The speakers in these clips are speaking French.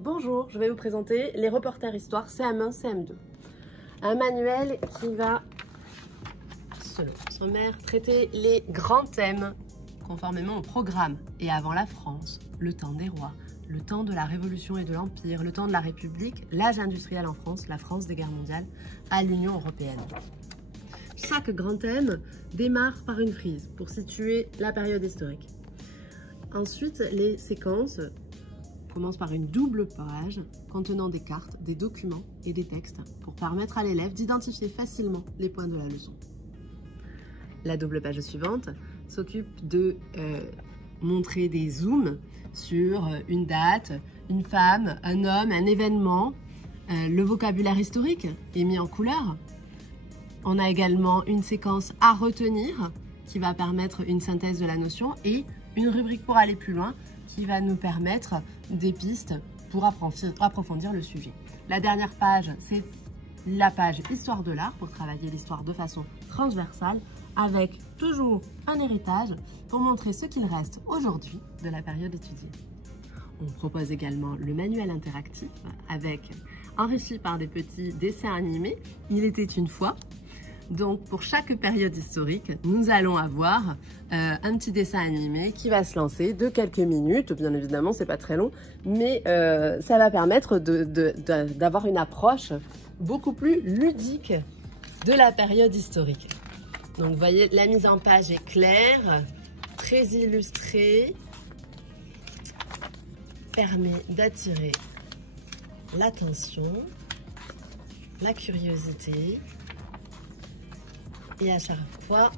Bonjour, je vais vous présenter les reporters histoire CM1, CM2. Un manuel qui va, selon sommaire, traiter les grands thèmes conformément au programme. Et avant la France, le temps des rois, le temps de la Révolution et de l'Empire, le temps de la République, l'âge industriel en France, la France des guerres mondiales, à l'Union européenne. Chaque grand thème démarre par une frise pour situer la période historique. Ensuite, les séquences commencent par une double page contenant des cartes, des documents et des textes pour permettre à l'élève d'identifier facilement les points de la leçon. La double page suivante s'occupe de montrer des zooms sur une date, une femme, un homme, un événement. Le vocabulaire historique est mis en couleur. On a également une séquence à retenir qui va permettre une synthèse de la notion et une rubrique pour aller plus loin qui va nous permettre des pistes pour approfondir le sujet. La dernière page, c'est la page Histoire de l'art pour travailler l'histoire de façon transversale avec toujours un héritage pour montrer ce qu'il reste aujourd'hui de la période étudiée. On propose également le manuel interactif enrichi par des petits dessins animés. Il était une fois. Donc pour chaque période historique, nous allons avoir un petit dessin animé qui va se lancer de quelques minutes. Bien évidemment, c'est pas très long, mais ça va permettre d'avoir une approche beaucoup plus ludique de la période historique. Donc vous voyez, la mise en page est claire, très illustrée, permet d'attirer l'attention, la curiosité. Et à chaque fois,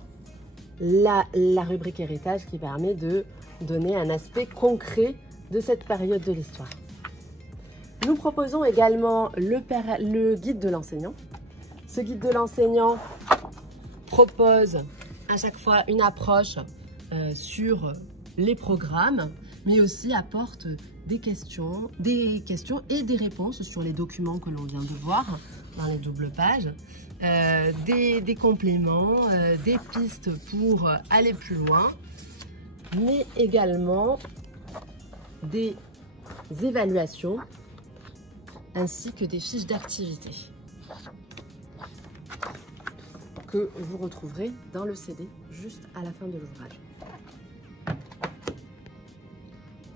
la rubrique héritage qui permet de donner un aspect concret de cette période de l'histoire. Nous proposons également le guide de l'enseignant. Ce guide de l'enseignant propose à chaque fois une approche sur les programmes, mais aussi apporte des questions et des réponses sur les documents que l'on vient de voir dans les doubles pages, des compléments, des pistes pour aller plus loin, mais également des évaluations ainsi que des fiches d'activité que vous retrouverez dans le CD juste à la fin de l'ouvrage.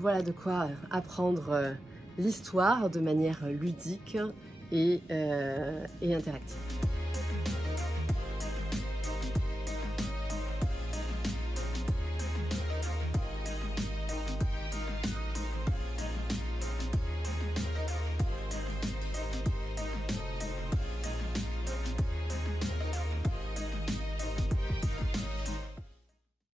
Voilà de quoi apprendre l'histoire de manière ludique et interactive.